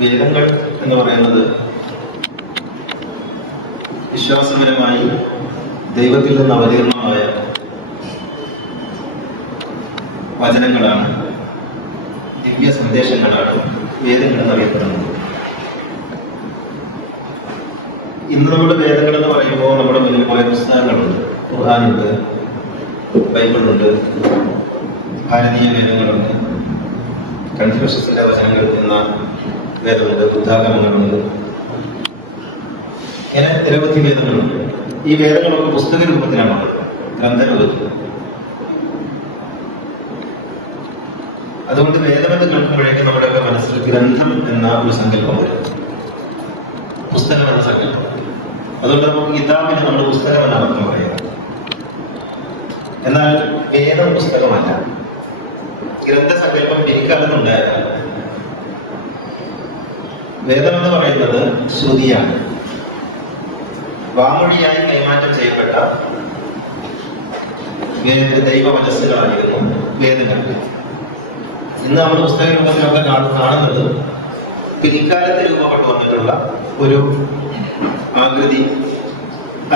വേദങ്ങൾ എന്ന് പറയുന്നത് വിശ്വാസപരമായി ദൈവത്തിൽ നിന്ന് അവതീർണമായ വചനങ്ങളാണ്, ദിവ്യ സന്ദേശങ്ങളാണ് വേദങ്ങൾ എന്നറിയപ്പെടുന്നത്. ഇന്ന് നമ്മുടെ വേദങ്ങൾ എന്ന് പറയുമ്പോൾ നമ്മുടെ മുന്നിൽ കുറേ പുസ്തകങ്ങളുണ്ട്. ഖുർആനുണ്ട്, ബൈബിളുണ്ട്, ഭാരതീയ വേദങ്ങളുണ്ട്, കൺഫ്യൂഷ്യസിന്റെ വചനങ്ങൾ എന്ന വേദമുണ്ട്, ബുദ്ധാഗമങ്ങളുണ്ട്, ഇങ്ങനെ നിരവധി വേദങ്ങളുണ്ട്. ഈ വേദങ്ങളൊക്കെ പുസ്തക രൂപത്തിലാണ്, ഗ്രന്ഥരൂപത്തിൽ. അതുകൊണ്ട് വേദമെന്ന് കേൾക്കുമ്പോഴേക്കും നമ്മുടെയൊക്കെ മനസ്സിൽ ഗ്രന്ഥം എന്ന ഒരു സങ്കല്പം വരും, പുസ്തകം എന്ന സങ്കല്പം. അതുകൊണ്ട് നമുക്ക് കിതാബിന് നമ്മൾ പുസ്തകം എന്ന അർത്ഥം പറയാം. എന്നാൽ വേദം പുസ്തകമല്ല. ഗ്രന്ഥസങ്കല്പം പിരിക്കാലത്തുണ്ടായതാണ്. വേദം എന്ന് പറയുന്നത് ശ്രുതിയാണ്, വാമൊഴിയായി കൈമാറ്റം ചെയ്യപ്പെട്ട ദൈവവചസ്സുകളായിരുന്നു വേദങ്ങൾ. ഇന്ന് നമ്മൾ പുസ്തക രൂപത്തിലൊക്കെ കാണുന്നത് പിൽക്കാലത്ത് രൂപപ്പെട്ടു വന്നിട്ടുള്ള ഒരു ആകൃതി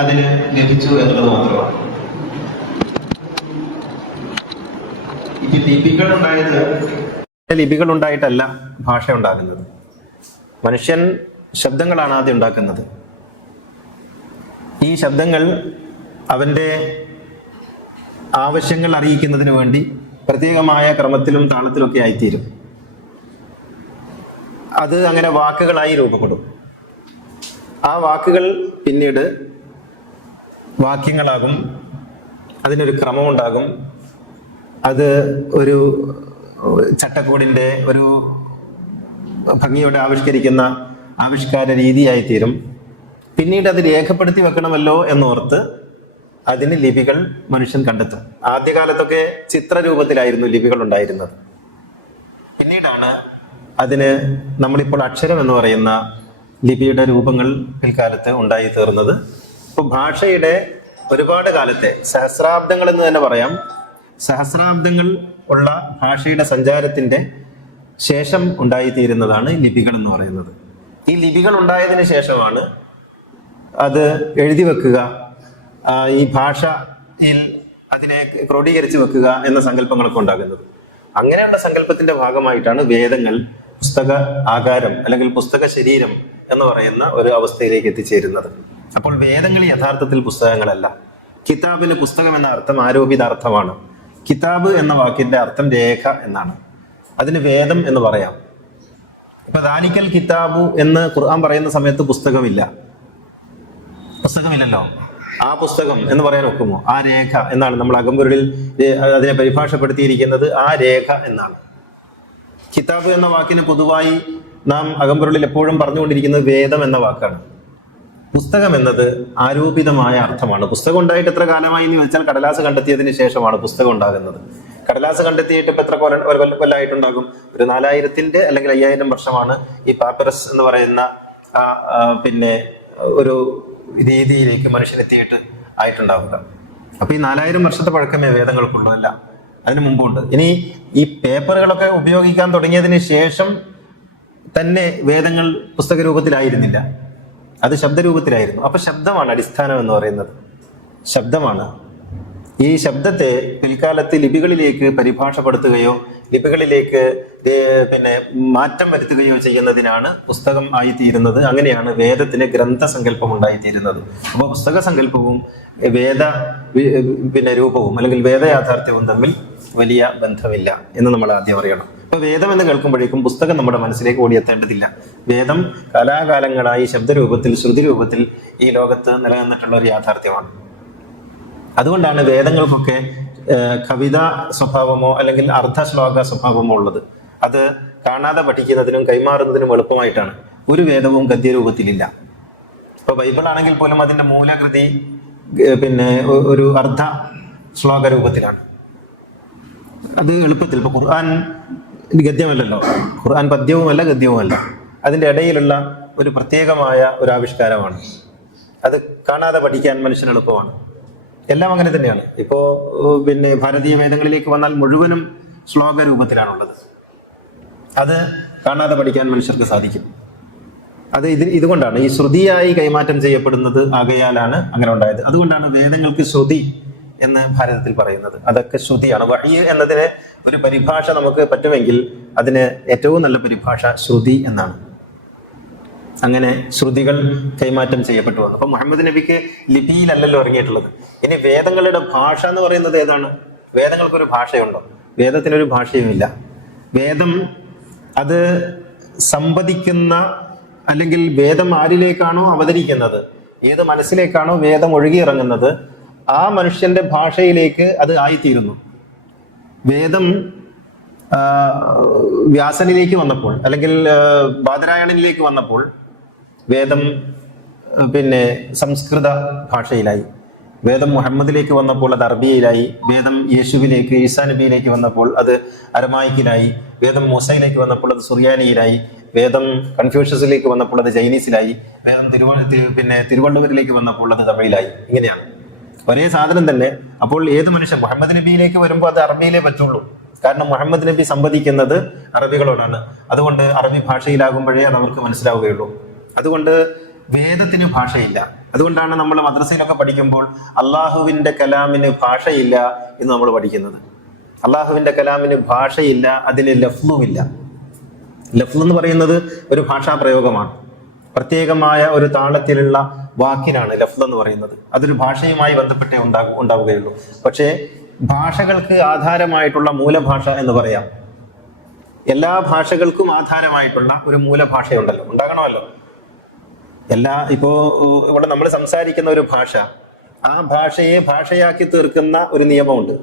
അതിന് ലഭിച്ചു എന്നുള്ളത് മാത്രമാണ്. ഈ ലിപികൾ ഉണ്ടായിട്ടല്ല ഭാഷ ഉണ്ടാകുന്നത്. മനുഷ്യൻ ശബ്ദങ്ങളാണ് ആദ്യം ഉണ്ടാക്കുന്നത്. ഈ ശബ്ദങ്ങൾ അവൻ്റെ ആവശ്യങ്ങൾ അറിയിക്കുന്നതിന് വേണ്ടി പ്രത്യേകമായ ക്രമത്തിലും താളത്തിലൊക്കെ ആയിത്തീരും. അത് അങ്ങനെ വാക്കുകളായി രൂപപ്പെടും. ആ വാക്കുകൾ പിന്നീട് വാക്യങ്ങളാകും. അതിനൊരു ക്രമമുണ്ടാകും. അത് ഒരു ചട്ടക്കൂടിൻ്റെ ഒരു ഭംഗിയോടെ ആവിഷ്കരിക്കുന്ന ആവിഷ്കാര രീതിയായിത്തീരും. പിന്നീട് അത് രേഖപ്പെടുത്തി വെക്കണമല്ലോ എന്നോർത്ത് അതിന് ലിപികൾ മനുഷ്യൻ കണ്ടെത്തും. ആദ്യകാലത്തൊക്കെ ചിത്രരൂപത്തിലായിരുന്നു ലിപികൾ ഉണ്ടായിരുന്നത്. പിന്നീടാണ് അതിന് നമ്മളിപ്പോൾ അക്ഷരം എന്ന് പറയുന്ന ലിപിയുടെ രൂപങ്ങൾ പിൽക്കാലത്ത് ഉണ്ടായി തീർന്നത്. ഇപ്പോൾ ഭാഷയുടെ ഒരുപാട് കാലത്തെ സഹസ്രാബ്ദങ്ങൾ എന്ന് തന്നെ പറയാം, സഹസ്രാബ്ദങ്ങൾ ഉള്ള ഭാഷയുടെ സഞ്ചാരത്തിന്റെ ശേഷം ഉണ്ടായിത്തീരുന്നതാണ് ലിപികൾ എന്ന് പറയുന്നത്. ഈ ലിപികൾ ഉണ്ടായതിനു ശേഷമാണ് അത് എഴുതി വെക്കുക, ഈ ഭാഷയിൽ അതിനെ ക്രോഡീകരിച്ച് വെക്കുക എന്ന സങ്കല്പങ്ങളൊക്കെ ഉണ്ടാകുന്നത്. അങ്ങനെയുള്ള സങ്കല്പത്തിന്റെ ഭാഗമായിട്ടാണ് വേദങ്ങൾ പുസ്തക ആകാരം അല്ലെങ്കിൽ പുസ്തക ശരീരം എന്ന് പറയുന്ന ഒരു അവസ്ഥയിലേക്ക് എത്തിച്ചേരുന്നത്. അപ്പോൾ വേദങ്ങൾ യഥാർത്ഥത്തിൽ പുസ്തകങ്ങളല്ല. കിതാബിന് പുസ്തകം എന്ന അർത്ഥം ആരോപിത അർത്ഥമാണ്. കിതാബ് എന്ന വാക്കിന്റെ അർത്ഥം രേഖ എന്നാണ്. അതിന് വേദം എന്ന് പറയാം. ഇപ്പൊ ദാനിക്കൽ കിതാബു എന്ന് ഖുർആൻ പറയുന്ന സമയത്ത് പുസ്തകമില്ലല്ലോ. ആ പുസ്തകം എന്ന് പറയാൻ ഒക്കുമോ? ആ രേഖ എന്നാണ് നമ്മൾ അകമ്പൊരുളിൽ അതിനെ പരിഭാഷപ്പെടുത്തിയിരിക്കുന്നത്. ആ രേഖ എന്നാണ്. കിതാബ് എന്ന വാക്കിന് പൊതുവായി നാം അകമ്പൊരുളിൽ എപ്പോഴും പറഞ്ഞുകൊണ്ടിരിക്കുന്നത് വേദം എന്ന വാക്കാണ്. പുസ്തകം എന്നത് ആരോപിതമായ അർത്ഥമാണ്. പുസ്തകം ഉണ്ടായിട്ട് എത്ര കാലമായി എന്ന് വെച്ചാൽ കടലാസ് കണ്ടെത്തിയതിന് ശേഷമാണ് പുസ്തകം ഉണ്ടാകുന്നത്. കടലാസ് കണ്ടെത്തിയിട്ട് ഇപ്പൊ എത്ര കൊല്ലമായിട്ടുണ്ടാകും? ഒരു 4000 അല്ലെങ്കിൽ 5000 വർഷമാണ് ഈ പാപ്പിറസ് എന്ന് പറയുന്ന പിന്നെ ഒരു രീതിയിലേക്ക് മനുഷ്യനെത്തിയിട്ട് ആയിട്ടുണ്ടാവുക. അപ്പൊ ഈ 4000 വർഷത്തെ പഴക്കമേ വേദങ്ങൾക്കുള്ളൂ, അല്ല അതിനു മുമ്പുണ്ട്. ഇനി ഈ പേപ്പറുകളൊക്കെ ഉപയോഗിക്കാൻ തുടങ്ങിയതിന് ശേഷം തന്നെ വേദങ്ങൾ പുസ്തക രൂപത്തിലായിരുന്നില്ല, അത് ശബ്ദരൂപത്തിലായിരുന്നു. അപ്പൊ ശബ്ദമാണ് അടിസ്ഥാനം എന്ന് പറയുന്നത്, ശബ്ദമാണ്. ഈ ശബ്ദത്തെ പിൽക്കാലത്ത് ലിപികളിലേക്ക് പരിഭാഷപ്പെടുത്തുകയോ ലിപികളിലേക്ക് പിന്നെ മാറ്റം വരുത്തുകയോ ചെയ്യുന്നതിനാണ് പുസ്തകം ആയിത്തീരുന്നത്. അങ്ങനെയാണ് വേദത്തിന് ഗ്രന്ഥസങ്കല്പം ഉണ്ടായിത്തീരുന്നത്. അപ്പോൾ പുസ്തക സങ്കല്പവും വേദ പിന്നെ രൂപവും അല്ലെങ്കിൽ വേദയാഥാർത്ഥ്യവും തമ്മിൽ വലിയ ബന്ധമില്ല എന്ന് നമ്മൾ ആദ്യം അറിയണം. ഇപ്പൊ വേദം എന്ന് കേൾക്കുമ്പോഴേക്കും പുസ്തകം നമ്മുടെ മനസ്സിലേക്ക് ഓടിയെത്തേണ്ടതില്ല. വേദം കാലാകാലങ്ങളായി ശബ്ദരൂപത്തിൽ ശ്രുതി രൂപത്തിൽ ഈ ലോകത്ത് നിലനിന്നിട്ടുള്ള ഒരു യാഥാർത്ഥ്യമാണ്. അതുകൊണ്ടാണ് വേദങ്ങൾക്കൊക്കെ കവിതാ സ്വഭാവമോ അല്ലെങ്കിൽ അർദ്ധശ്ലോക സ്വഭാവമോ ഉള്ളത്. അത് കാണാതെ പഠിക്കുന്നതിനും കൈമാറുന്നതിനും എളുപ്പമായിട്ടാണ്. ഒരു വേദവും ഗദ്യരൂപത്തിലില്ല. ഇപ്പൊ ബൈബിൾ ആണെങ്കിൽ പോലും അതിന്റെ മൂലകൃതി പിന്നെ ഒരു അർദ്ധ ശ്ലോക രൂപത്തിലാണ്. അത് എളുപ്പത്തിൽ. ഇപ്പൊ ഖുർആൻ ഗദ്യമല്ലല്ലോ, ഖുർആൻ പദ്യവുമല്ല ഗദ്യവുമല്ല, അതിന്റെ ഇടയിലുള്ള ഒരു പ്രത്യേകമായ ഒരു ആവിഷ്കാരമാണ്. അത് കാണാതെ പഠിക്കാൻ മനുഷ്യന് എളുപ്പമാണ്. എല്ലാം അങ്ങനെ തന്നെയാണ്. ഇപ്പോ പിന്നെ ഭാരതീയ വേദങ്ങളിലേക്ക് വന്നാൽ മുഴുവനും ശ്ലോക രൂപത്തിലാണുള്ളത്. അത് കാണാതെ പഠിക്കാൻ മനുഷ്യർക്ക് സാധിക്കും. അത് ഇതുകൊണ്ടാണ് ഈ ശ്രുതിയായി കൈമാറ്റം ചെയ്യപ്പെടുന്നത് ആകയാലാണ് അങ്ങനെ ഉണ്ടായത്. അതുകൊണ്ടാണ് വേദങ്ങൾക്ക് ശ്രുതി എന്ന് ഭാരതത്തിൽ പറയുന്നത്. അതൊക്കെ ശ്രുതിയാണ്. വഹ്യ് എന്നതിന് ഒരു പരിഭാഷ നമുക്ക് പറ്റുമെങ്കിൽ അതിന് ഏറ്റവും നല്ല പരിഭാഷ ശ്രുതി എന്നാണ്. അങ്ങനെ ശ്രുതികൾ കൈമാറ്റം ചെയ്യപ്പെട്ടു വന്നു. അപ്പൊ മുഹമ്മദ് നബിക്ക് ലിപിയിലല്ലല്ലോ ഇറങ്ങിയിട്ടുള്ളത്. ഇനി വേദങ്ങളുടെ ഭാഷ എന്ന് പറയുന്നത് ഏതാണ്? വേദങ്ങൾക്കൊരു ഭാഷയുണ്ടോ? വേദത്തിനൊരു ഭാഷയുമില്ല. വേദം അത് സംവദിക്കുന്ന, അല്ലെങ്കിൽ വേദം ആരിലേക്കാണോ അവതരിക്കുന്നത്, ഏത് മനസ്സിലേക്കാണോ വേദം ഒഴുകിയിറങ്ങുന്നത്, ആ മനുഷ്യന്റെ ഭാഷയിലേക്ക് അത് ആയിത്തീരുന്നു. വേദം വ്യാസനിലേക്ക് വന്നപ്പോൾ, അല്ലെങ്കിൽ ബാദരായണനിലേക്ക് വന്നപ്പോൾ വേദം സംസ്കൃത ഭാഷയിലായി. വേദം മുഹമ്മദിലേക്ക് വന്നപ്പോൾ അത് അറബിയിലായി. വേദം യേശുവിലേക്ക്, ഈസാ നബിയിലേക്ക് വന്നപ്പോൾ അത് അരമായിക്കിലായി. വേദം മൂസയിലേക്ക് വന്നപ്പോൾ അത് സുറിയാനിയിലായി. വേദം കൺഫ്യൂഷ്യസിലേക്ക് വന്നപ്പോൾ അത് ചൈനീസിലായി. വേദം തിരുവള്ളൂരിലേക്ക് വന്നപ്പോൾ അത് തമിഴിലായി. ഇങ്ങനെയാണ് ഒരേ സാധനം തന്നെ. അപ്പോൾ ഏത് മനുഷ്യൻ മുഹമ്മദ് നബിയിലേക്ക് വരുമ്പോൾ അത് അറബിയിലേ പറ്റുള്ളൂ. കാരണം മുഹമ്മദ് നബി സംവദിക്കുന്നത് അറബികളോടാണ്. അതുകൊണ്ട് അറബി ഭാഷയിലാകുമ്പോഴേ അത് അവർക്ക് മനസ്സിലാവുകയുള്ളൂ. അതുകൊണ്ട് വേദത്തിന് ഭാഷയില്ല. അതുകൊണ്ടാണ് നമ്മൾ മദ്രസയിലൊക്കെ പഠിക്കുമ്പോൾ അള്ളാഹുവിന്റെ കലാമിന് ഭാഷയില്ല എന്ന് നമ്മൾ പഠിക്കുന്നത്. അള്ളാഹുവിന്റെ കലാമിന് ഭാഷയില്ല, അതിന് ലഫ്ലുമില്ല. ലഫ്ല് എന്ന് പറയുന്നത് ഒരു ഭാഷാ പ്രയോഗമാണ്. പ്രത്യേകമായ ഒരു താളത്തിലുള്ള വാക്കിനാണ് ലഫ്ല് എന്ന് പറയുന്നത്. അതൊരു ഭാഷയുമായി ബന്ധപ്പെട്ടേ ഉണ്ടാവുകയുള്ളൂ. പക്ഷേ ഭാഷകൾക്ക് ആധാരമായിട്ടുള്ള മൂലഭാഷ എന്ന് പറയാം. എല്ലാ ഭാഷകൾക്കും ആധാരമായിട്ടുള്ള ഒരു മൂലഭാഷയുണ്ടല്ലോ, ഉണ്ടാകണമല്ലോ. ഇപ്പോ ഇവിടെ നമ്മൾ സംസാരിക്കുന്ന ഒരു ഭാഷ, ആ ഭാഷയെ ഭാഷയാക്കി തീർക്കുന്ന ഒരു നിയമമുണ്ട്.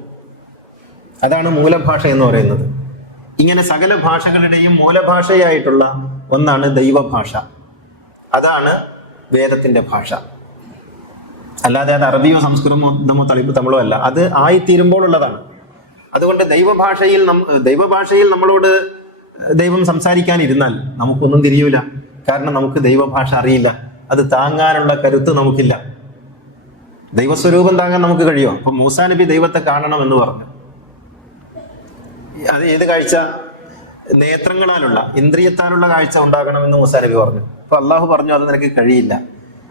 അതാണ് മൂലഭാഷ എന്ന് പറയുന്നത്. ഇങ്ങനെ സകല ഭാഷകളുടെയും മൂലഭാഷയായിട്ടുള്ള ഒന്നാണ് ദൈവഭാഷ. അതാണ് വേദത്തിന്റെ ഭാഷ. അല്ലാതെ അത് അറബിയോ സംസ്കൃതമോ തമിഴോ അല്ല. അത് ആയിത്തീരുമ്പോൾ ഉള്ളതാണ്. അതുകൊണ്ട് ദൈവഭാഷയിൽ നമ്മളോട് ദൈവം സംസാരിക്കാനിരുന്നാൽ നമുക്കൊന്നും തിരിയൂല. കാരണം നമുക്ക് ദൈവഭാഷ അറിയില്ല. അത് താങ്ങാനുള്ള കരുത്ത് നമുക്കില്ല. ദൈവസ്വരൂപം താങ്ങാൻ നമുക്ക് കഴിയുമോ? അപ്പൊ മൂസാ നബി ദൈവത്തെ കാണണം എന്ന് പറഞ്ഞു. അത് ഏത് കാഴ്ച? നേത്രങ്ങളാലുള്ള, ഇന്ദ്രിയത്താലുള്ള കാഴ്ച ഉണ്ടാകണമെന്ന് മൂസാ നബി പറഞ്ഞു. അപ്പൊ അള്ളാഹു പറഞ്ഞു അത് നിനക്ക് കഴിയില്ല.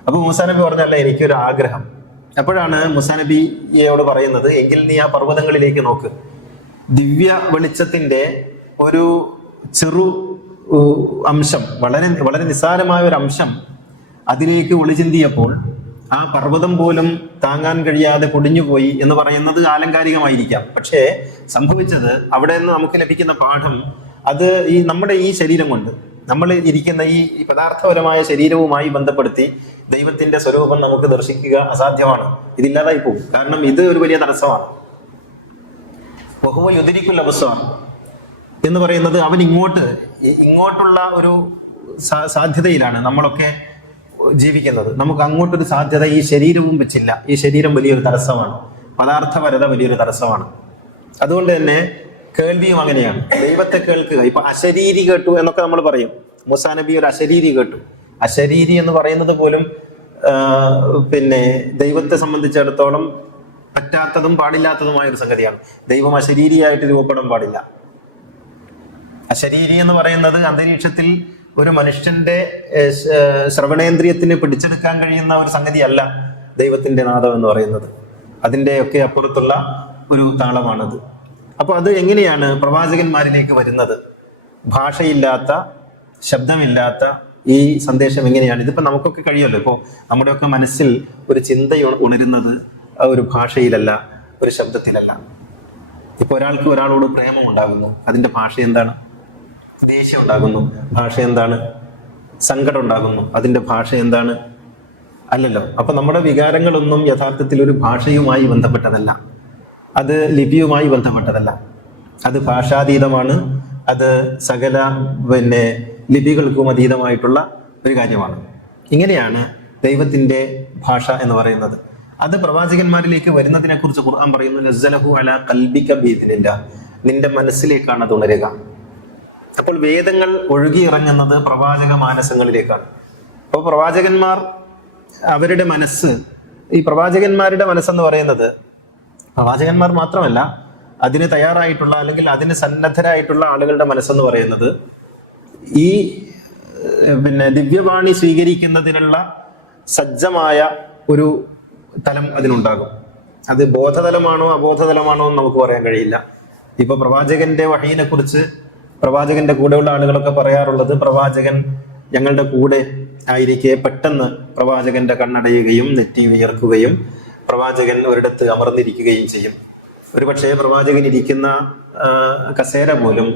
അപ്പൊ മൂസാ നബി പറഞ്ഞല്ല, എനിക്കൊരു ആഗ്രഹം. അപ്പോഴാണ് മൂസാ നബിയോട് പറയുന്നത്, എങ്കിൽ നീ ആ പർവ്വതങ്ങളിലേക്ക് നോക്ക്. ദിവ്യ വെളിച്ചത്തിന്റെ ഒരു ചെറു അംശം, വളരെ വളരെ നിസ്സാരമായ ഒരു അംശം അതിലേക്ക് ഒളിചിന്തിയപ്പോൾ ആ പർവ്വതം പോലും താങ്ങാൻ കഴിയാതെ പൊടിഞ്ഞുപോയി എന്ന് പറയുന്നത് ആലങ്കാരികമായിരിക്കാം. പക്ഷേ സംഭവിച്ചത്, അവിടെ നിന്ന് നമുക്ക് ലഭിക്കുന്ന പാഠം, അത് നമ്മുടെ ഈ ശരീരം കൊണ്ട്, നമ്മൾ ഇരിക്കുന്ന ഈ പദാർത്ഥപരമായ ശരീരവുമായി ബന്ധപ്പെടുത്തി ദൈവത്തിന്റെ സ്വരൂപം നമുക്ക് ദർശിക്കുക അസാധ്യമാണ്. ഇതില്ലാതായി പോകും. കാരണം ഇത് ഒരു വലിയ തടസ്സമാണ്. ബഹുവ യുദരിക്കുൽ അബ്സാർ എന്ന് പറയുന്നത് അവൻ ഇങ്ങോട്ടുള്ള ഒരു സാധ്യതയിലാണ് നമ്മളൊക്കെ ജീവിക്കുന്നത്. നമുക്ക് അങ്ങോട്ടൊരു സാധ്യത ഈ ശരീരവും വെച്ചില്ല. ഈ ശരീരം വലിയൊരു തടസ്സമാണ്. പദാർത്ഥപരത വലിയൊരു തടസ്സമാണ്. അതുകൊണ്ട് തന്നെ കേൾവിയും അങ്ങനെയാണ്. ദൈവത്തെ കേൾക്കുക. ഇപ്പൊ അശരീരി കേട്ടു എന്നൊക്കെ നമ്മൾ പറയും. മൂസാ നബി ഒരു അശരീരി കേട്ടു. അശരീരി എന്ന് പറയുന്നത് പോലും ദൈവത്തെ സംബന്ധിച്ചിടത്തോളം പറ്റാത്തതും പാടില്ലാത്തതുമായ ഒരു സംഗതിയാണ്. ദൈവം അശരീരിയായിട്ട് രൂപപ്പെടാൻ പാടില്ല. അശരീരി എന്ന് പറയുന്നത് അന്തരീക്ഷത്തിൽ ഒരു മനുഷ്യന്റെ ശ്രവണേന്ദ്രിയത്തിന് പിടിച്ചെടുക്കാൻ കഴിയുന്ന ഒരു സംഗതിയല്ല ദൈവത്തിന്റെ നാദം എന്ന് പറയുന്നത്. അതിൻ്റെയൊക്കെ അപ്പുറത്തുള്ള ഒരു താളമാണത്. അപ്പൊ അത് എങ്ങനെയാണ് പ്രവാചകന്മാരിലേക്ക് വരുന്നത്? ഭാഷയില്ലാത്ത, ശബ്ദമില്ലാത്ത ഈ സന്ദേശം എങ്ങനെയാണ്? ഇതിപ്പോ നമുക്കൊക്കെ കഴിയുമല്ലോ. ഇപ്പോൾ നമ്മുടെയൊക്കെ മനസ്സിൽ ഒരു ചിന്ത ഉണരുന്നത് ഒരു ഭാഷയിലല്ല, ഒരു ശബ്ദത്തിലല്ല. ഇപ്പൊ ഒരാൾക്ക് ഒരാളോട് പ്രേമം ഉണ്ടാകുന്നു, അതിന്റെ ഭാഷ എന്താണ്? ദേഷ്യം ഉണ്ടാകുന്നു, ഭാഷ എന്താണ്? സങ്കടം ഉണ്ടാകുന്നു, അതിന്റെ ഭാഷ എന്താണ്? അല്ലല്ലോ. അപ്പൊ നമ്മുടെ വികാരങ്ങളൊന്നും യഥാർത്ഥത്തിൽ ഒരു ഭാഷയുമായി ബന്ധപ്പെട്ടതല്ല, അത് ലിപിയുമായി ബന്ധപ്പെട്ടതല്ല. അത് ഭാഷാതീതമാണ്. അത് സകല ലിപികൾക്കും അതീതമായിട്ടുള്ള ഒരു കാര്യമാണ്. ഇങ്ങനെയാണ് ദൈവത്തിന്റെ ഭാഷ എന്ന് പറയുന്നത്. അത് പ്രവാചകന്മാരിലേക്ക് വരുന്നതിനെ കുറിച്ച് ഖുർആൻ പറയുന്നു, നസ്സലഹു അലാ ഖൽബിക ബിഇദ്നില്ലാ, നിന്റെ മനസ്സിലേക്കാണ് അത് ഉണരുക. അപ്പോൾ വേദങ്ങൾ ഒഴുകിയിറങ്ങുന്നത് പ്രവാചക മാനസങ്ങളിലേക്കാണ്. അപ്പോൾ പ്രവാചകന്മാർ, അവരുടെ മനസ്സ്, ഈ പ്രവാചകന്മാരുടെ മനസ്സെന്ന് പറയുന്നത്, പ്രവാചകന്മാർ മാത്രമല്ല, അതിന് തയ്യാറായിട്ടുള്ള അല്ലെങ്കിൽ അതിന് സന്നദ്ധരായിട്ടുള്ള ആളുകളുടെ മനസ്സെന്ന് പറയുന്നത് ഈ ദിവ്യവാണി സ്വീകരിക്കുന്നതിനുള്ള സജ്ജമായ ഒരു തലം അതിനുണ്ടാകും. അത് ബോധതലമാണോ അബോധതലമാണോ എന്ന് നമുക്ക് പറയാൻ കഴിയില്ല. ഇപ്പൊ പ്രവാചകന്റെ വഹീനെ കുറിച്ച് പ്രവാചകന്റെ കൂടെയുള്ള ആളുകളൊക്കെ പറയാറുള്ളത്, പ്രവാചകൻ ഞങ്ങളുടെ കൂടെ ആയിരിക്കെ പെട്ടെന്ന് പ്രവാചകന്റെ കണ്ണടയുകയും നെറ്റി വിയർക്കുകയും പ്രവാചകൻ ഒരിടത്ത് അമർന്നിരിക്കുകയും ചെയ്യും. ഒരുപക്ഷെ പ്രവാചകൻ ഇരിക്കുന്ന കസേര പോലും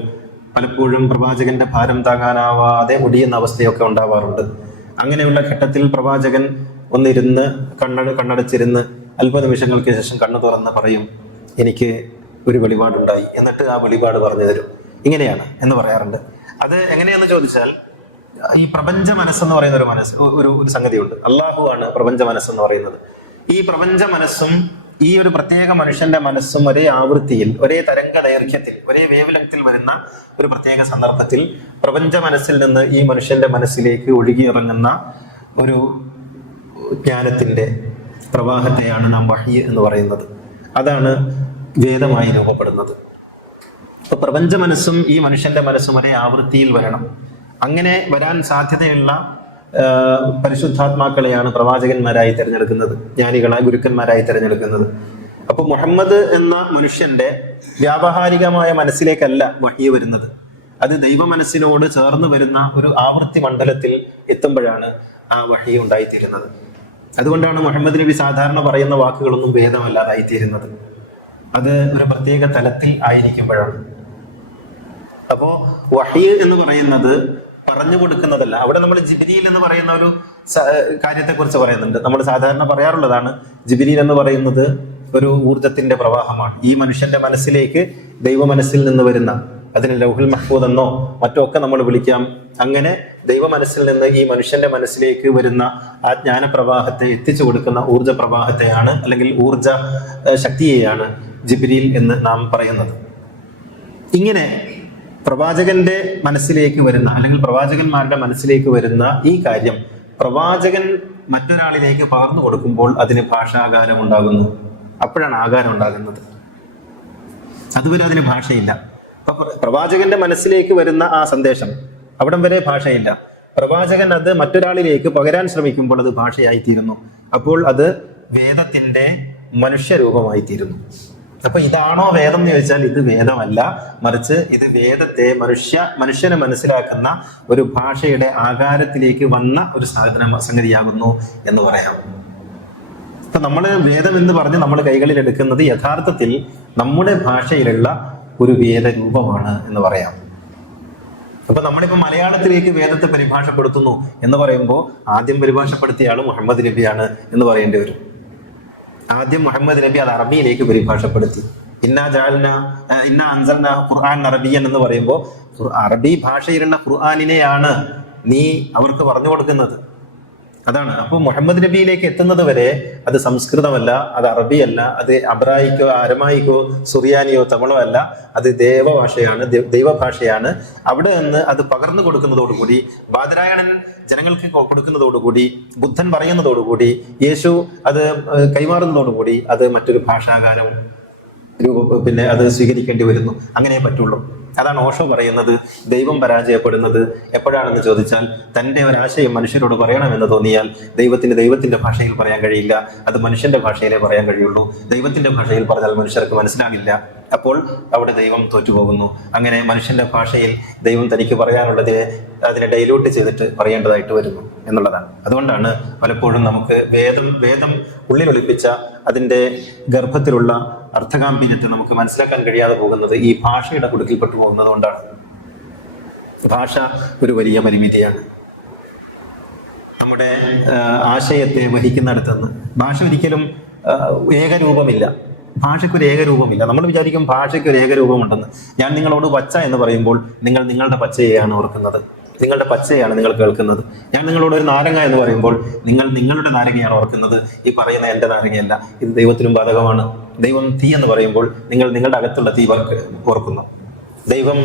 പലപ്പോഴും പ്രവാചകന്റെ ഭാരം താങ്ങാനാവാതെ ഒടിയുന്ന അവസ്ഥയൊക്കെ ഉണ്ടാവാറുണ്ട്. അങ്ങനെയുള്ള ഘട്ടത്തിൽ പ്രവാചകൻ ഒന്നിരുന്ന് കണ്ണടച്ചിരുന്ന് അല്പ നിമിഷങ്ങൾക്ക് ശേഷം കണ്ണു തുറന്ന് പറയും, എനിക്ക് ഒരു വെളിപാടുണ്ടായി, എന്നിട്ട് ആ വെളിപാട് പറഞ്ഞു തരും. ഇങ്ങനെയാണ് എന്ന് പറയാറുണ്ട്. അത് എങ്ങനെയാന്ന് ചോദിച്ചാൽ, ഈ പ്രപഞ്ച മനസ്സെന്ന് പറയുന്ന ഒരു സംഗതിയുണ്ട്. അള്ളാഹു ആണ് പ്രപഞ്ച മനസ്സെന്ന് പറയുന്നത്. ഈ പ്രപഞ്ച മനസ്സും ഈ ഒരു പ്രത്യേക മനുഷ്യന്റെ മനസ്സും ഒരേ ആവൃത്തിയിൽ, ഒരേ തരംഗ ദൈർഘ്യത്തിൽ, ഒരേ വേവ് ലെങ്ത്തിൽ വരുന്ന ഒരു പ്രത്യേക സന്ദർഭത്തിൽ പ്രപഞ്ച മനസ്സിൽ നിന്ന് ഈ മനുഷ്യന്റെ മനസ്സിലേക്ക് ഒഴുകിയിറങ്ങുന്ന ഒരു ജ്ഞാനത്തിന്റെ പ്രവാഹത്തെയാണ് നാം വഹി എന്ന് പറയുന്നത്. അതാണ് വേദമായി രൂപപ്പെടുന്നത്. അപ്പൊ പ്രപഞ്ച മനസ്സും ഈ മനുഷ്യന്റെ മനസ്സും ഒരേ ആവൃത്തിയിൽ വരണം. അങ്ങനെ വരാൻ സാധ്യതയുള്ള പരിശുദ്ധാത്മാക്കളെയാണ് പ്രവാചകന്മാരായി തിരഞ്ഞെടുക്കുന്നത്, ജ്ഞാനികളായ ഗുരുക്കന്മാരായി തിരഞ്ഞെടുക്കുന്നത്. അപ്പൊ മുഹമ്മദ് എന്ന മനുഷ്യന്റെ വ്യാവഹാരികമായ മനസ്സിലേക്കല്ല വഹി വരുന്നത്. അത് ദൈവ മനസ്സിനോട് ചേർന്ന് വരുന്ന ഒരു ആവൃത്തി മണ്ഡലത്തിൽ എത്തുമ്പോഴാണ് ആ വഹി ഉണ്ടായിത്തീരുന്നത്. അതുകൊണ്ടാണ് മുഹമ്മദ് നബി സാധാരണ പറയുന്ന വാക്കുകളൊന്നും ഭേദമല്ലാതായിത്തീരുന്നത്. അത് ഒരു പ്രത്യേക തലത്തിൽ ആയിരിക്കുമ്പോഴാണ്. അപ്പോ വഹി എന്ന് പറയുന്നത് പറഞ്ഞു കൊടുക്കുന്നതല്ല. അവിടെ നമ്മൾ ജിബ്രീൽ എന്ന് പറയുന്ന ഒരു കാര്യത്തെ കുറിച്ച് പറയുന്നുണ്ട്. നമ്മൾ സാധാരണ പറയാറുള്ളതാണ്, ജിബ്രീൽ എന്ന് പറയുന്നത് ഒരു ഊർജത്തിന്റെ പ്രവാഹമാണ്. ഈ മനുഷ്യന്റെ മനസ്സിലേക്ക് ദൈവ മനസ്സിൽ നിന്ന് വരുന്ന, അതിന് ലൗഹുൽ മഹ്ഫൂദ് എന്നോ മറ്റോ ഒക്കെ നമ്മൾ വിളിക്കാം. അങ്ങനെ ദൈവ മനസ്സിൽ നിന്ന് ഈ മനുഷ്യന്റെ മനസ്സിലേക്ക് വരുന്ന ആ ജ്ഞാനപ്രവാഹത്തെ എത്തിച്ചു കൊടുക്കുന്ന ഊർജ പ്രവാഹത്തെയാണ്, അല്ലെങ്കിൽ ഊർജ ശക്തിയെയാണ് ജിബ്രീൽ എന്ന് നാം പറയുന്നത്. ഇങ്ങനെ പ്രവാചകന്റെ മനസ്സിലേക്ക് വരുന്ന, അല്ലെങ്കിൽ പ്രവാചകന്മാരുടെ മനസ്സിലേക്ക് വരുന്ന ഈ കാര്യം പ്രവാചകൻ മറ്റൊരാളിലേക്ക് പകർന്നു കൊടുക്കുമ്പോൾ അതിന് ഭാഷാകാരം ഉണ്ടാകുന്നു. അപ്പോഴാണ് ആകാരം ഉണ്ടാകുന്നത്. അതുവരെ അതിന് ഭാഷയില്ല. അപ്പൊ പ്രവാചകന്റെ മനസ്സിലേക്ക് വരുന്ന ആ സന്ദേശം, അവിടം വരെ ഭാഷയില്ല. പ്രവാചകൻ അത് മറ്റൊരാളിലേക്ക് പകരാൻ ശ്രമിക്കുമ്പോൾ അത് ഭാഷയായിത്തീരുന്നു. അപ്പോൾ അത് വേദത്തിന്റെ മനുഷ്യരൂപമായി തീരുന്നു. അപ്പൊ ഇതാണോ വേദം എന്ന് ചോദിച്ചാൽ ഇത് വേദമല്ല, മറിച്ച് ഇത് വേദത്തെ മനുഷ്യനെ മനസ്സിലാക്കുന്ന ഒരു ഭാഷയുടെ ആകാരത്തിലേക്ക് വന്ന ഒരു സംഗതിയാകുന്നു എന്ന് പറയാം. അപ്പൊ നമ്മള് വേദം എന്ന് പറഞ്ഞ് നമ്മൾ കൈകളിൽ എടുക്കുന്നത് യഥാർത്ഥത്തിൽ നമ്മുടെ ഭാഷയിലുള്ള ഒരു വേദരൂപമാണ് എന്ന് പറയാം. അപ്പൊ നമ്മളിപ്പോ മലയാളത്തിലേക്ക് വേദത്തെ പരിഭാഷപ്പെടുത്തുന്നു എന്ന് പറയുമ്പോൾ ആദ്യം പരിഭാഷപ്പെടുത്തിയ ആള് മുഹമ്മദ് നബിയാണ് എന്ന് പറയേണ്ടി വരും. ആദ്യം മുഹമ്മദ് നബി അത് അറബിയിലേക്ക് പരിഭാഷപ്പെടുത്തി. ഇന്ന അൻസൽന ഖുർആൻ അറബിയൻ എന്ന് പറയുമ്പോൾ അറബി ഭാഷയിലുള്ള ഖുർആനിനെയാണ് നീ അവർക്ക് പറഞ്ഞു കൊടുക്കുന്നത്. അതാണ്. അപ്പോൾ മുഹമ്മദ് നബിയിലേക്ക് എത്തുന്നത് വരെ അത് സംസ്കൃതമല്ല, അത് അറബിയല്ല, അത് അബ്രായിക്കോ അരമായിക്കോ സുറിയാനിയോ തമിഴോ അല്ല, അത് ദേവഭാഷയാണ്, ദൈവഭാഷയാണ്. അവിടെ നിന്ന് അത് പകർന്നു കൊടുക്കുന്നതോടുകൂടി, ബാദരായണൻ ജനങ്ങൾക്ക് കൊടുക്കുന്നതോടുകൂടി, ബുദ്ധൻ പറയുന്നതോടുകൂടി, യേശു അത് കൈമാറുന്നതോടുകൂടി അത് മറ്റൊരു ഭാഷാകാരം അത് സ്വീകരിക്കേണ്ടി വരുന്നു. അങ്ങനെ പറ്റുള്ളൂ. അതാണ് ഓഷോ പറയുന്നത്, ദൈവം പരാജയപ്പെടുന്നത് എപ്പോഴാണെന്ന് ചോദിച്ചാൽ, തൻ്റെ ഒരാശയം മനുഷ്യരോട് പറയണമെന്ന് തോന്നിയാൽ ദൈവത്തിന്റെ ഭാഷയിൽ പറയാൻ കഴിയില്ല, അത് മനുഷ്യന്റെ ഭാഷയിലേ പറയാൻ കഴിയുള്ളൂ. ദൈവത്തിന്റെ ഭാഷയിൽ പറഞ്ഞാൽ മനുഷ്യർക്ക് മനസ്സിലാകില്ല. അപ്പോൾ അവിടെ ദൈവം തോറ്റുപോകുന്നു. അങ്ങനെ മനുഷ്യന്റെ ഭാഷയിൽ ദൈവം തനിക്ക് പറയാനുള്ളതിനെ അതിനെ ഡൈല്യൂട്ട് ചെയ്തിട്ട് പറയേണ്ടതായിട്ട് വരുന്നു എന്നുള്ളതാണ്. അതുകൊണ്ടാണ് പലപ്പോഴും നമുക്ക് വേദം ഉള്ളിലൊളിപ്പിച്ച അതിൻ്റെ ഗർഭത്തിലുള്ള അർത്ഥഗാംഭീര്യത്തെ നമുക്ക് മനസ്സിലാക്കാൻ കഴിയാതെ പോകുന്നത് ഈ ഭാഷയുടെ കുടുക്കിൽപ്പെട്ടു പോകുന്നത് കൊണ്ടാണ്. ഭാഷ ഒരു വലിയ പരിമിതിയാണ്. നമ്മുടെ ആശയത്തെ വഹിക്കുന്നിടത്തുനിന്ന് ഭാഷ ഒരിക്കലും ഏകരൂപമില്ല. ഭാഷയ്ക്കൊരു ഏകരൂപമില്ല. നമ്മൾ വിചാരിക്കും ഭാഷയ്ക്ക് ഒരു ഏകരൂപമുണ്ടെന്ന്. ഞാൻ നിങ്ങളോട് പച്ച എന്ന് പറയുമ്പോൾ നിങ്ങൾ നിങ്ങളുടെ പച്ചയെയാണ് ഓർക്കുന്നത്, നിങ്ങളുടെ പച്ചയാണ് നിങ്ങൾ കേൾക്കുന്നത്. ഞാൻ നിങ്ങളോട് ഒരു നാരങ്ങ എന്ന് പറയുമ്പോൾ നിങ്ങൾ നിങ്ങളുടെ നാരങ്ങയാണ് ഓർക്കുന്നത്, ഈ പറയുന്ന എൻ്റെ നാരങ്ങയല്ല. ഇത് ദൈവത്തിനും ബാധകമാണ്. ദൈവം തീ എന്ന് പറയുമ്പോൾ നിങ്ങൾ നിങ്ങളുടെ അകത്തുള്ള തീ ഓർക്കുന്നു. ദൈവം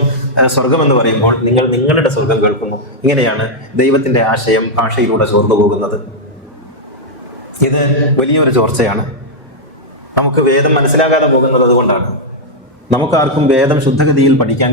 സ്വർഗം എന്ന് പറയുമ്പോൾ നിങ്ങൾ നിങ്ങളുടെ സ്വർഗം കേൾക്കുന്നു. ഇങ്ങനെയാണ് ദൈവത്തിന്റെ ആശയം ഭാഷയിലൂടെ ചോർന്നു പോകുന്നത്. ഇത് വലിയൊരു ചോർച്ചയാണ്. നമുക്ക് വേദം മനസ്സിലാകാതെ പോകുന്നത് അതുകൊണ്ടാണ്. നമുക്കാർക്കും വേദം ശുദ്ധഗതിയിൽ പഠിക്കാൻ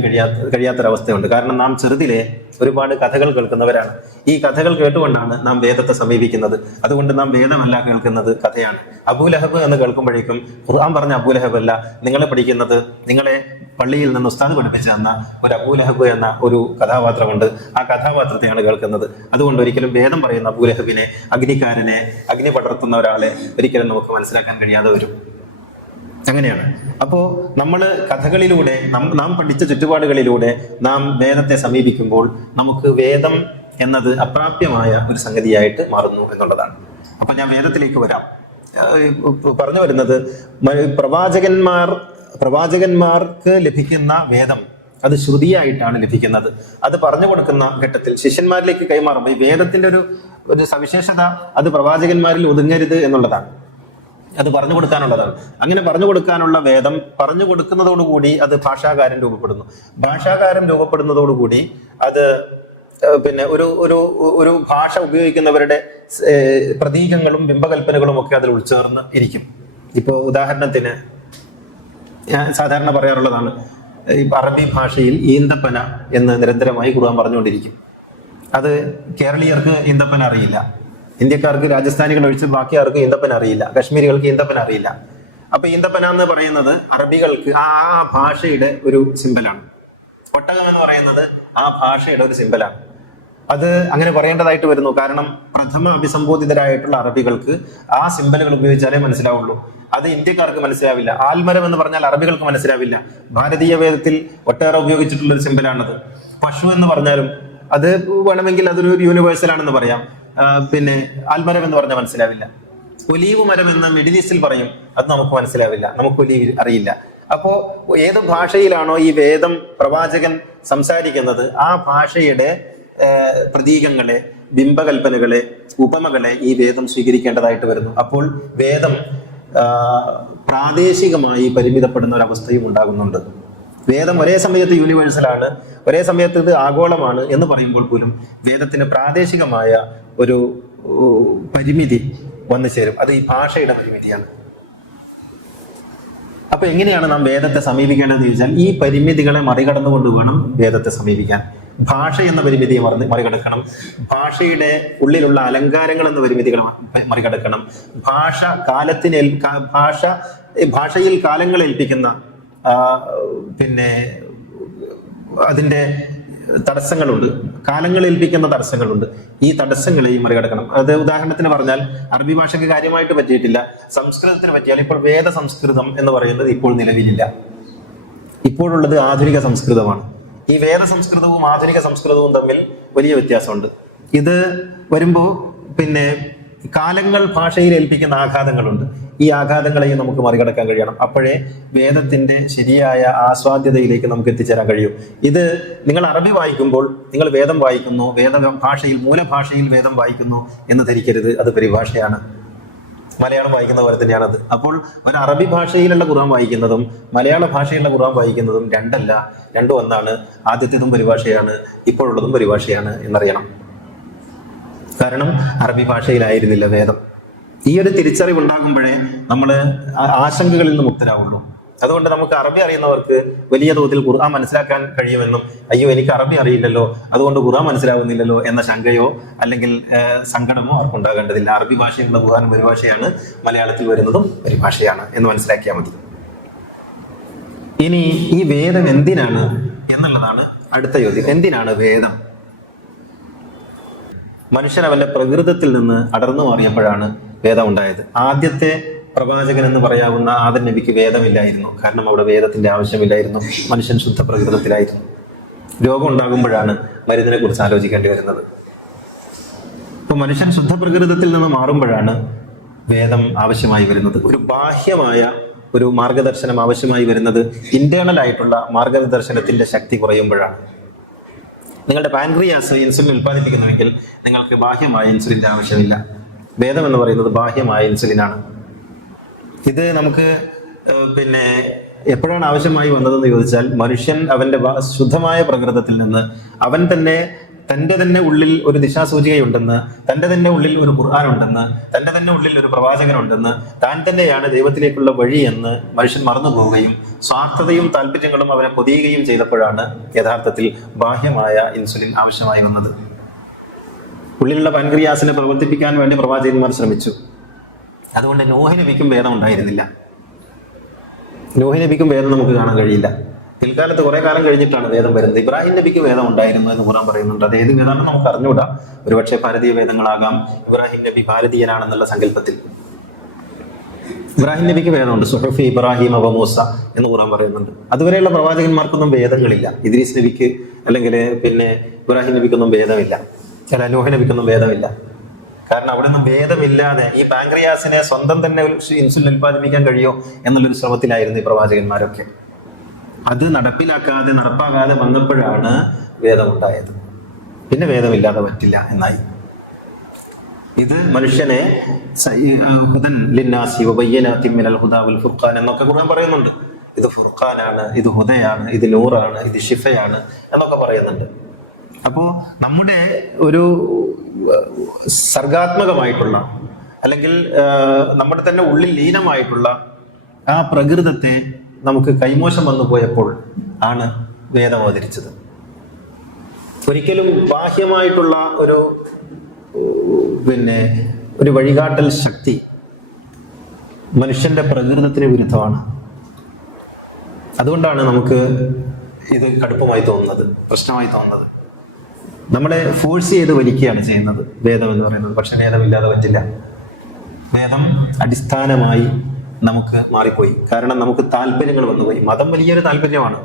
കഴിയാത്തൊരവസ്ഥയുണ്ട്. കാരണം നാം ചെറുതിലെ ഒരുപാട് കഥകൾ കേൾക്കുന്നവരാണ്. ഈ കഥകൾ കേട്ടുകൊണ്ടാണ് നാം വേദത്തെ സമീപിക്കുന്നത്. അതുകൊണ്ട് നാം വേദമല്ല കേൾക്കുന്നത്, കഥയാണ്. അബൂലഹബ് എന്ന് കേൾക്കുമ്പോഴേക്കും ഖുർആൻ പറഞ്ഞ അബൂലഹബ് അല്ല, നിങ്ങളെ പഠിക്കുന്നത്, നിങ്ങളെ പള്ളിയിൽ നിന്ന് ഉസ്താദ് പഠിപ്പിച്ചു തന്ന ഒരു അബൂലഹബ് എന്ന ഒരു കഥാപാത്രമുണ്ട്, ആ കഥാപാത്രത്തെയാണ് കേൾക്കുന്നത്. അതുകൊണ്ട് ഒരിക്കലും വേദം പറയുന്ന അബൂലഹബിനെ, അഗ്നിക്കാരനെ, അഗ്നി പടർത്തുന്ന ഒരാളെ ഒരിക്കലും നമുക്ക് മനസ്സിലാക്കാൻ കഴിയാതെ വരും. അങ്ങനെയാണ്. അപ്പോ നമ്മൾ കഥകളിലൂടെ, നാം പഠിച്ച ചുറ്റുപാടുകളിലൂടെ നാം വേദത്തെ സമീപിക്കുമ്പോൾ നമുക്ക് വേദം എന്നത് അപ്രാപ്യമായ ഒരു സംഗതിയായിട്ട് മാറുന്നു എന്നുള്ളതാണ്. അപ്പൊ ഞാൻ വേദത്തിലേക്ക് വരാം. പറഞ്ഞു വരുന്നത്, പ്രവാചകന്മാർക്ക് ലഭിക്കുന്ന വേദം അത് ശ്രുതിയായിട്ടാണ് ലഭിക്കുന്നത്. അത് പറഞ്ഞു കൊടുക്കുന്ന ഘട്ടത്തിൽ ശിഷ്യന്മാരിലേക്ക് കൈമാറുമ്പോൾ ഈ വേദത്തിന്റെ ഒരു സവിശേഷത അത് പ്രവാചകന്മാരിൽ ഒതുങ്ങരുത് എന്നുള്ളതാണ്. അത് പറഞ്ഞു കൊടുക്കാനുള്ളതാണ്. അങ്ങനെ പറഞ്ഞു കൊടുക്കാനുള്ള വേദം പറഞ്ഞു കൊടുക്കുന്നതോടുകൂടി അത് ഭാഷാകാരം രൂപപ്പെടുന്നു. ഭാഷാകാരം രൂപപ്പെടുന്നതോടുകൂടി അത് പിന്നെ ഒരു ഭാഷ ഉപയോഗിക്കുന്നവരുടെ പ്രതീകങ്ങളും ബിംബകൽപ്പനകളും ഒക്കെ അതിൽ ഉൾച്ചേർന്ന് ഇരിക്കും. ഇപ്പോ ഉദാഹരണത്തിന് ഞാൻ സാധാരണ പറയാറുള്ളതാണ്, ഈ അറബി ഭാഷയിൽ ഈന്തപ്പന എന്ന് നിരന്തരമായി ഖുർആൻ പറഞ്ഞുകൊണ്ടിരിക്കും. അത് കേരളീയർക്ക് ഈന്തപ്പന അറിയില്ല, ഇന്ത്യക്കാർക്ക്, രാജസ്ഥാനികൾ ഒഴിച്ച് ബാക്കി ആർക്കും ഈന്തപ്പന അറിയില്ല, കശ്മീരികൾക്ക് ഈന്തപ്പന അറിയില്ല. അപ്പൊ ഈന്തപ്പന എന്ന് പറയുന്നത് അറബികൾക്ക് ആ ഭാഷയുടെ ഒരു സിമ്പലാണ്. ഒട്ടകം എന്ന് പറയുന്നത് ആ ഭാഷയുടെ ഒരു സിമ്പലാണ്. അത് അങ്ങനെ പറയേണ്ടതായിട്ട് വരുന്നു. കാരണം പ്രഥമ അഭിസംബോധിതരായിട്ടുള്ള അറബികൾക്ക് ആ സിമ്പലുകൾ ഉപയോഗിച്ചാലേ മനസ്സിലാവുള്ളൂ. അത് ഇന്ത്യക്കാർക്ക് മനസ്സിലാവില്ല. ആൽമരം എന്ന് പറഞ്ഞാൽ അറബികൾക്ക് മനസ്സിലാവില്ല. ഭാരതീയ വേദത്തിൽ ഒട്ടേറെ ഉപയോഗിച്ചിട്ടുള്ള ഒരു സിമ്പലാണത്. പശു എന്ന് പറഞ്ഞാലും അത് വേണമെങ്കിൽ അതൊരു യൂണിവേഴ്സൽ ആണെന്ന് പറയാം. പിന്നെ ആൽമരം എന്ന് പറഞ്ഞാൽ മനസ്സിലാവില്ല. ഒലീവ് മരം എന്ന് മിഡിൽ ഈസ്റ്റിൽ പറയും, അത് നമുക്ക് മനസ്സിലാവില്ല, നമുക്ക് ഒലീവ് അറിയില്ല. അപ്പോ ഏത് ഭാഷയിലാണോ ഈ വേദം പ്രവാചകൻ സംസാരിക്കുന്നത് ആ ഭാഷയുടെ പ്രതീകങ്ങളെ, ബിംബകൽപ്പനകളെ, ഉപമകളെ ഈ വേദം സ്വീകരിക്കേണ്ടതായിട്ട് വരുന്നു. അപ്പോൾ വേദം പ്രാദേശികമായി പരിമിതപ്പെടുന്ന ഒരവസ്ഥയും ഉണ്ടാകുന്നുണ്ട്. വേദം ഒരേ സമയത്ത് യൂണിവേഴ്സലാണ്, ഒരേ സമയത്ത് ഇത് ആഗോളമാണ് എന്ന് പറയുമ്പോൾ പോലും വേദത്തിന് പ്രാദേശികമായ ഒരു പരിമിതി വന്നു ചേരും. അത് ഈ ഭാഷയുടെ പരിമിതിയാണ്. അപ്പൊ എങ്ങനെയാണ് നാം വേദത്തെ സമീപിക്കേണ്ടതെന്ന് ചോദിച്ചാൽ, ഈ പരിമിതികളെ മറികടന്നുകൊണ്ട് വേണം വേദത്തെ സമീപിക്കാൻ. ഭാഷ എന്ന പരിമിതിയെ മറികടക്കണം. ഭാഷയുടെ ഉള്ളിലുള്ള അലങ്കാരങ്ങൾ എന്ന പരിമിതികൾ മറികടക്കണം. ഭാഷയിൽ കാലങ്ങൾ ഏൽപ്പിക്കുന്ന പിന്നെ അതിൻ്റെ തടസ്സങ്ങളുണ്ട്, കാലങ്ങൾ ഏൽപ്പിക്കുന്ന തടസ്സങ്ങളുണ്ട്. ഈ തടസ്സങ്ങളെയും മറികടക്കണം. അത് ഉദാഹരണത്തിന് പറഞ്ഞാൽ അറബി ഭാഷയ്ക്ക് കാര്യമായിട്ട് പറ്റിയിട്ടില്ല, സംസ്കൃതത്തിന് പറ്റിയാൽ ഇപ്പോൾ വേദ സംസ്കൃതം എന്ന് പറയുന്നത് ഇപ്പോൾ നിലവിലില്ല. ഇപ്പോഴുള്ളത് ആധുനിക സംസ്കൃതമാണ്. ഈ വേദ സംസ്കൃതവും ആധുനിക സംസ്കൃതവും തമ്മിൽ വലിയ വ്യത്യാസമുണ്ട്. ഇത് വരുമ്പോൾ പിന്നെ കാലങ്ങൾ ഭാഷയിൽ ഏൽപ്പിക്കുന്ന ആഘാതങ്ങളുണ്ട്. ഈ ആഘാതങ്ങളെയും നമുക്ക് മറികടക്കാൻ കഴിയണം. അപ്പോഴേ വേദത്തിന്റെ ശരിയായ ആസ്വാദ്യതയിലേക്ക് നമുക്ക് എത്തിച്ചേരാൻ കഴിയും. ഇത് നിങ്ങൾ അറബി വായിക്കുമ്പോൾ നിങ്ങൾ വേദം വായിക്കുന്നു, ഭാഷയിൽ മൂലഭാഷയിൽ വേദം വായിക്കുന്നു എന്ന് ധരിക്കരുത്, അത് പരിഭാഷയാണ്. മലയാളം വായിക്കുന്ന പോലെ തന്നെയാണത്. അപ്പോൾ ഒരു അറബി ഭാഷയിലുള്ള ഖുർആൻ വായിക്കുന്നതും മലയാള ഭാഷയിലുള്ള ഖുർആൻ വായിക്കുന്നതും രണ്ടല്ല, രണ്ടും ഒന്നാണ്. ആദ്യത്തേതും പരിഭാഷയാണ്, ഇപ്പോഴുള്ളതും പരിഭാഷയാണ് എന്നറിയണം. കാരണം അറബി ഭാഷയിലായിരുന്നില്ല വേദം. ഈ ഒരു തിരിച്ചറിവ് ഉണ്ടാകുമ്പോഴേ നമ്മൾ ആശങ്കകളിൽ നിന്ന് മുക്തരാവുള്ളൂ. അതുകൊണ്ട് നമുക്ക് അറബി അറിയുന്നവർക്ക് വലിയ തോതിൽ ഖുർആൻ മനസ്സിലാക്കാൻ കഴിയുമെന്നും, അയ്യോ എനിക്ക് അറബി അറിയില്ലല്ലോ അതുകൊണ്ട് ഖുർആൻ മനസ്സിലാവുന്നില്ലല്ലോ എന്ന ശങ്കയോ അല്ലെങ്കിൽ സങ്കടമോ അവർക്കുണ്ടാകേണ്ടതില്ല. അറബി ഭാഷയിലുള്ള ഖുർആൻ പരിഭാഷയാണ്, മലയാളത്തിൽ വരുന്നതും പരിഭാഷയാണ് എന്ന് മനസ്സിലാക്കിയാൽ മതി. ഇനി ഈ വേദം എന്തിനാണ് എന്നുള്ളതാണ് അടുത്ത ചോദ്യം. എന്തിനാണ് വേദം? മനുഷ്യൻ അവന്റെ പ്രകൃതത്തിൽ നിന്ന് അടർന്നു മാറിയപ്പോഴാണ് വേദം ഉണ്ടായത്. ആദ്യത്തെ പ്രവാചകൻ എന്ന് പറയാവുന്ന ആദം നബിക്ക് വേദമില്ലായിരുന്നു. കാരണം അവിടെ വേദത്തിന്റെ ആവശ്യമില്ലായിരുന്നു. മനുഷ്യൻ ശുദ്ധ പ്രകൃതത്തിലായിരുന്നു. രോഗം ഉണ്ടാകുമ്പോഴാണ് മരുന്നിനെ കുറിച്ച് ആലോചിക്കേണ്ടി വരുന്നത്. ഇപ്പൊ മനുഷ്യൻ ശുദ്ധ പ്രകൃതത്തിൽ നിന്ന് മാറുമ്പോഴാണ് വേദം ആവശ്യമായി വരുന്നത്. ഒരു ബാഹ്യമായ ഒരു മാർഗദർശനം ആവശ്യമായി വരുന്നത് ഇന്റേണൽ ആയിട്ടുള്ള മാർഗദർശനത്തിന്റെ ശക്തി കുറയുമ്പോഴാണ്. നിങ്ങളുടെ പാൻക്രിയാസ് ഇൻസുലിൻ ഉൽപ്പാദിപ്പിക്കുന്നുവെങ്കിൽ നിങ്ങൾക്ക് ബാഹ്യമായ ഇൻസുലിൻ്റെ ആവശ്യമില്ല. വേദം എന്ന് പറയുന്നത് ബാഹ്യമായ ഇൻസുലിനാണ്. ഇത് നമുക്ക് പിന്നെ എപ്പോഴാണ് ആവശ്യമായി വന്നതെന്ന് ചോദിച്ചാൽ, മനുഷ്യൻ അവന്റെ ശുദ്ധമായ പ്രകൃതത്തിൽ നിന്ന് അവൻ തന്നെ തൻ്റെ തന്നെ ഉള്ളിൽ ഒരു ദിശാസൂചികയുണ്ടെന്ന്, തൻ്റെ തന്നെ ഉള്ളിൽ ഒരു ഖുർആൻ ഉണ്ടെന്ന്, തൻ്റെ തന്നെ ഉള്ളിൽ ഒരു പ്രവാചകനുണ്ടെന്ന്, താൻ തന്നെയാണ് ദൈവത്തിലേക്കുള്ള വഴി എന്ന് മനുഷ്യൻ മറന്നു പോവുകയും സ്വാർത്ഥതയും താല്പര്യങ്ങളും അവനെ പൊതിയുകയും ചെയ്തപ്പോഴാണ് യഥാർത്ഥത്തിൽ ബാഹ്യമായ ഇൻസുലിൻ ആവശ്യമായി വന്നത്. ഉള്ളിലുള്ള പാൻക്രിയാസിനെ പ്രവർത്തിപ്പിക്കാൻ വേണ്ടി പ്രവാചകന്മാർ ശ്രമിച്ചു. അതുകൊണ്ട് നൂഹ് നബിക്കും വേദം ഉണ്ടായിരുന്നില്ല. നൂഹ് നബിക്കും വേദം നമുക്ക് കാണാൻ കഴിയില്ല. പിൽക്കാലത്ത് കുറെ കാലം കഴിഞ്ഞിട്ടാണ് വേദം വരുന്നത്. ഇബ്രാഹിം നബിക്ക് വേദം ഉണ്ടായിരുന്നു എന്ന് ഖുർആൻ പറയുന്നുണ്ട്. അത് ഏത് വേദമാണെന്ന് നമുക്ക് അറിഞ്ഞുകൂടാ. ഒരുപക്ഷെ ഭാരതീയ വേദങ്ങളാകാം. ഇബ്രാഹിം നബി ഭാരതീയനാണെന്നുള്ള സങ്കല്പത്തിൽ ഇബ്രാഹിം നബിക്ക് വേദമുണ്ട്. സുഹഫി ഇബ്രാഹിം വ മൂസ എന്ന് ഖുർആൻ പറയുന്നുണ്ട്. അതുവരെയുള്ള പ്രവാചകന്മാർക്കൊന്നും വേദങ്ങളില്ല. ഇദ്രീസ് നബിക്ക് അല്ലെങ്കിൽ ഇബ്രാഹിം നബിക്കൊന്നും വേദമില്ല. നൂഹ് നബിക്കൊന്നും വേദമില്ല. കാരണം അവിടെ നിന്നും ഭേദമില്ലാതെ ഈ പാൻക്രിയാസിനെ സ്വന്തം തന്നെ ഇൻസുലിൻ ഉൽപ്പാദിപ്പിക്കാൻ കഴിയോ എന്നുള്ളൊരു ശ്രമത്തിലായിരുന്നു ഈ പ്രവാചകന്മാരൊക്കെ. അത് നടപ്പാകാതെ വന്നപ്പോഴാണ് വേദമുണ്ടായത്. പിന്നെ വേദമില്ലാതെ പറ്റില്ല എന്നായി. ഇത് മനുഷ്യനെ ഹുദൻ ലിന്നാസി വബയ്യിനാത്തിൻ മിനൽ ഹുദാ വൽ ഫുർഖാൻ എന്നൊക്കെ ഖുർആൻ പറയുന്നുണ്ട്. ഇത് ഫുർഖാനാണ്, ഇത് ഹുദയാണ്, ഇത് നൂറാണ്, ഇത് ഷിഫയാണ് എന്നൊക്കെ പറയുന്നുണ്ട്. അപ്പോൾ നമ്മുടെ ഒരു സർഗാത്മകമായിട്ടുള്ള അല്ലെങ്കിൽ നമ്മുടെ തന്നെ ഉള്ളിൽ ലീനമായിട്ടുള്ള ആ പ്രകൃതത്തെ നമുക്ക് കൈമോശം വന്നു പോയപ്പോൾ ആണ് വേദം അവതരിച്ചത്. ഒരിക്കലും ബാഹ്യമായിട്ടുള്ള ഒരു വഴികാട്ടൽ ശക്തി മനുഷ്യന്റെ പ്രകൃതത്തിന് വിരുദ്ധമാണ്. അതുകൊണ്ടാണ് നമുക്ക് ഇത് കടുപ്പമായി തോന്നുന്നത്, പ്രശ്നമായി തോന്നുന്നത്. നമ്മളെ ഫോഴ്സ് ചെയ്ത് വലിക്കുകയാണ് ചെയ്യുന്നത് വേദം എന്ന് പറയുന്നത്. പക്ഷെ വേദമില്ലാതെ പറ്റില്ല. വേദം അടിസ്ഥാനമായി നമുക്ക് മാറിപ്പോയി. കാരണം നമുക്ക് താല്പര്യങ്ങൾ വന്നുപോയി. മതം വലിയൊരു താല്പര്യമാണ്.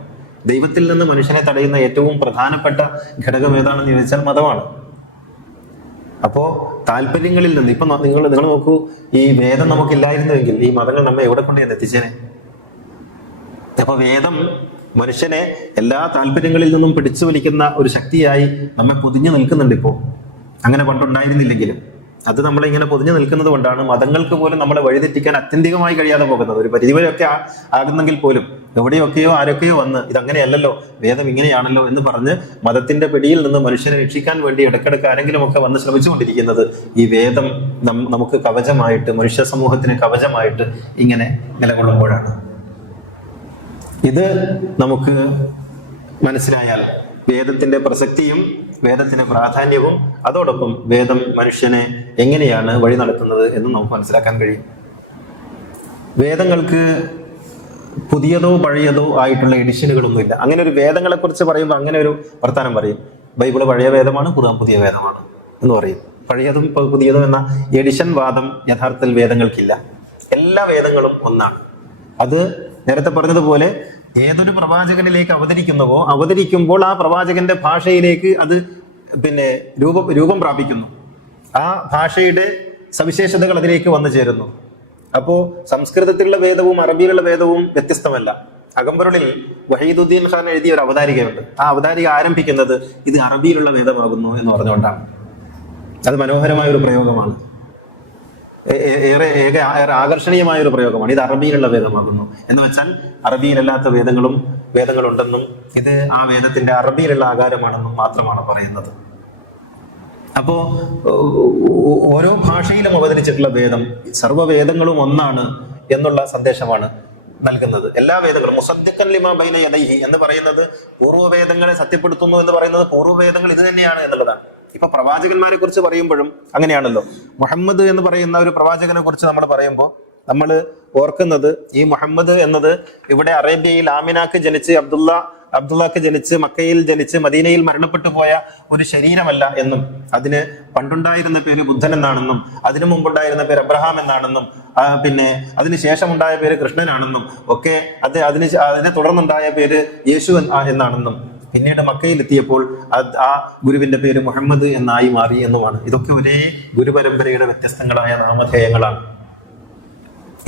ദൈവത്തിൽ നിന്ന് മനുഷ്യനെ തടയുന്ന ഏറ്റവും പ്രധാനപ്പെട്ട ഘടകം ഏതാണെന്ന് ചോദിച്ചാൽ മതമാണ്. അപ്പോ താല്പര്യങ്ങളിൽ നിന്ന് ഇപ്പൊ നിങ്ങൾ നോക്കൂ, ഈ വേദം നമുക്കില്ലായിരുന്നുവെങ്കിൽ ഈ മതങ്ങൾ നമ്മെ എവിടെ കൊണ്ട് എത്തിച്ചേനെ? അപ്പൊ വേദം മനുഷ്യനെ എല്ലാ താല്പര്യങ്ങളിൽ നിന്നും പിടിച്ചു വലിക്കുന്ന ഒരു ശക്തിയായി നമ്മെ പൊതിഞ്ഞു നിൽക്കുന്നുണ്ട് ഇപ്പോൾ. അങ്ങനെ പണ്ടുണ്ടായിരുന്നില്ലെങ്കിലും അത് നമ്മളിങ്ങനെ പൊതിഞ്ഞു നിൽക്കുന്നത് കൊണ്ടാണ് മതങ്ങൾക്ക് പോലും നമ്മളെ വഴിതെറ്റിക്കാൻ അത്യന്തികമായി കഴിയാതെ പോകുന്നത്. ഒരു പരിധിവരെയൊക്കെ ആകുന്നെങ്കിൽ പോലും എവിടെയൊക്കെയോ ആരൊക്കെയോ വന്ന് ഇതങ്ങനെയല്ലല്ലോ, വേദം ഇങ്ങനെയാണല്ലോ എന്ന് പറഞ്ഞ് മതത്തിന്റെ പിടിയിൽ നിന്ന് മനുഷ്യനെ രക്ഷിക്കാൻ വേണ്ടി ഇടയ്ക്കിടയ്ക്ക് ആരെങ്കിലും ഒക്കെ വന്ന് ശ്രമിച്ചുകൊണ്ടിരിക്കുന്നത് ഈ വേദം നമുക്ക് കവചമായിട്ട്, മനുഷ്യ സമൂഹത്തിന് കവചമായിട്ട് ഇങ്ങനെ നിലകൊള്ളുമ്പോഴാണ്. ഇത് നമുക്ക് മനസ്സിലായാൽ വേദത്തിന്റെ പ്രസക്തിയും വേദത്തിന്റെ പ്രാധാന്യവും അതോടൊപ്പം വേദം മനുഷ്യനെ എങ്ങനെയാണ് വഴി നടത്തുന്നത് എന്ന് നമുക്ക് മനസ്സിലാക്കാൻ കഴിയും. വേദങ്ങൾക്ക് പുതിയതോ പഴയതോ ആയിട്ടുള്ള എഡിഷനുകളൊന്നുമില്ല. അങ്ങനെ ഒരു വേദങ്ങളെ കുറിച്ച് പറയുമ്പോൾ അങ്ങനെ ഒരു വർത്താനം പറയും. ബൈബിള് പഴയ വേദമാണ്, ഖുർആൻ പുതിയ വേദമാണ് എന്ന് പറയും. പഴയതും പുതിയതും എന്ന എഡിഷൻ വാദം യഥാർത്ഥത്തിൽ വേദങ്ങൾക്കില്ല. എല്ലാ വേദങ്ങളും ഒന്നാണ്. അത് നേരത്തെ പറഞ്ഞതുപോലെ ഏതൊരു പ്രവാചകനിലേക്ക് അവതരിക്കുമ്പോൾ ആ പ്രവാചകന്റെ ഭാഷയിലേക്ക് അത് രൂപം പ്രാപിക്കുന്നു. ആ ഭാഷയുടെ സവിശേഷതകൾ അതിലേക്ക് വന്നു ചേരുന്നു. അപ്പോ സംസ്കൃതത്തിലുള്ള വേദവും അറബിയിലുള്ള വേദവും വ്യത്യസ്തമല്ല. അകമ്പൊരുളിൽ വഹീദുദ്ദീൻ ഖാൻ എഴുതിയ ഒരു അവതാരികയുണ്ട്. ആ അവതാരിക ആരംഭിക്കുന്നത് ഇത് അറബിയിലുള്ള വേദമാകുന്നു എന്ന് പറഞ്ഞുകൊണ്ടാണ്. അത് മനോഹരമായ ഒരു പ്രയോഗമാണ്. ഏറെ ആകർഷണീയമായ ഒരു പ്രയോഗമാണ്. ഇത് അറബിയിലുള്ള വേദമാകുന്നു എന്ന് വെച്ചാൽ അറബിയിലല്ലാത്ത വേദങ്ങളുണ്ടെന്നും ഇത് ആ വേദത്തിന്റെ അറബിയിലുള്ള ആകാരമാണെന്നും മാത്രമാണ് പറയുന്നത്. അപ്പോ ഓരോ ഭാഷയിലും അവതരിച്ചിട്ടുള്ള വേദം സർവ്വവേദങ്ങളും ഒന്നാണ് എന്നുള്ള സന്ദേശമാണ് നൽകുന്നത്. എല്ലാ വേദങ്ങളും മുസദ്ദിഖൻ ലിമാ ബൈന യദൈഹി എന്ന് പറയുന്നത് പൂർവ്വവേദങ്ങളെ സത്യപ്പെടുത്തുന്നു എന്ന് പറയുന്നത് പൂർവ്വവേദങ്ങൾ ഇത് തന്നെയാണ് എന്നുള്ളതാണ്. ഇപ്പൊ പ്രവാചകന്മാരെ കുറിച്ച് പറയുമ്പോഴും അങ്ങനെയാണല്ലോ. മുഹമ്മദ് എന്ന് പറയുന്ന ഒരു പ്രവാചകനെ കുറിച്ച് നമ്മൾ പറയുമ്പോൾ നമ്മൾ ഓർക്കുന്നത് ഈ മുഹമ്മദ് എന്നത് ഇവിടെ അറേബ്യയിൽ ആമിനാക്ക് ജനിച്ച് അബ്ദുള്ളക്ക് ജനിച്ച് മക്കയിൽ ജനിച്ച് മദീനയിൽ മരണപ്പെട്ടു പോയ ഒരു ശരീരമല്ല എന്നും അതിന് പണ്ടുണ്ടായിരുന്ന പേര് ബുദ്ധൻ എന്നാണെന്നും അതിനു മുമ്പുണ്ടായിരുന്ന പേര് അബ്രഹാം എന്നാണെന്നും അതിന് ശേഷമുണ്ടായ പേര് കൃഷ്ണനാണെന്നും ഒക്കെ അതിനെ തുടർന്നുണ്ടായ പേര് യേശു എന്നാണെന്നും പിന്നീട് മക്കയിലെത്തിയപ്പോൾ ആ ഗുരുവിന്റെ പേര് മുഹമ്മദ് എന്നായി മാറി എന്നുമാണ്. ഇതൊക്കെ ഒരേ ഗുരുപരമ്പരയുടെ വ്യത്യസ്തങ്ങളായ നാമധേയങ്ങളാണ്.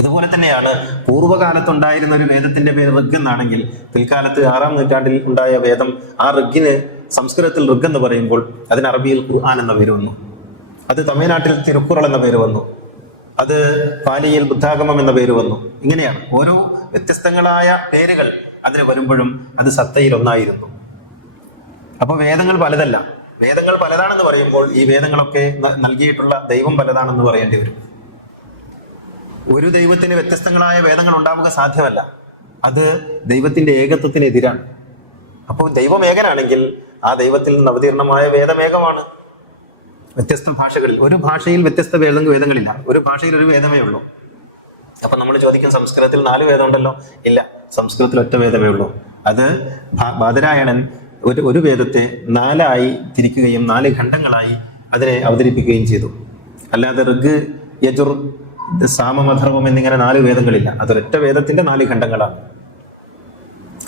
ഇതുപോലെ തന്നെയാണ് പൂർവ്വകാലത്തുണ്ടായിരുന്ന ഒരു വേദത്തിന്റെ പേര് ഋഗ് എന്നാണെങ്കിൽ പിൽക്കാലത്ത് 6-ാം നൂറ്റാണ്ടിൽ ഉണ്ടായ വേദം, ആ ഋഗിന് സംസ്കൃതത്തിൽ ഋഗ് എന്ന് പറയുമ്പോൾ അതിന് അറബിയിൽ ഖുർആൻ എന്ന പേര് വന്നു. അത് തമിഴ്നാട്ടിൽ തിരുക്കുറൾ എന്ന പേര് വന്നു. അത് പാലിയിൽ ബുദ്ധാഗമം എന്ന പേര് വന്നു. ഇങ്ങനെയാണ് ഓരോ വ്യത്യസ്തങ്ങളായ പേരുകൾ അതിന് വരുമ്പോഴും അത് സത്തയിൽ ഒന്നായിരുന്നു. അപ്പൊ വേദങ്ങൾ പലതല്ല. വേദങ്ങൾ പലതാണെന്ന് പറയുമ്പോൾ ഈ വേദങ്ങളൊക്കെ നൽകിയിട്ടുള്ള ദൈവം പലതാണെന്ന് പറയേണ്ടി വരും. ഒരു ദൈവത്തിന് വ്യത്യസ്തങ്ങളായ വേദങ്ങൾ ഉണ്ടാവുക സാധ്യമല്ല. അത് ദൈവത്തിന്റെ ഏകത്വത്തിനെതിരാണ്. അപ്പോൾ ദൈവം ഏകനാണെങ്കിൽ ആ ദൈവത്തിൽ നിന്ന് അവതീർണമായ വേദമേകമാണ്. വ്യത്യസ്ത ഭാഷകളിൽ, ഒരു ഭാഷയിൽ വ്യത്യസ്ത വേദങ്ങളില്ല, ഒരു ഭാഷയിൽ ഒരു വേദമേ ഉള്ളൂ. അപ്പൊ നമ്മൾ ചോദിക്കും, സംസ്കൃതത്തിൽ 4 വേദം ഉണ്ടല്ലോ? ഇല്ല, സംസ്കൃതത്തിൽ ഒറ്റ വേദമേ ഉള്ളൂ. അത് ബാദരായണൻ ഒരു വേദത്തെ 4 തിരിക്കുകയും 4 ഖണ്ഡങ്ങളായി അതിനെ അവതരിപ്പിക്കുകയും ചെയ്തു. അല്ലാതെ ഋഗ്, യജുർ, സാമമധർവം എന്നിങ്ങനെ 4 വേദങ്ങളില്ല. അതൊരൊറ്റ വേദത്തിന്റെ 4 ഖണ്ഡങ്ങളാണ്.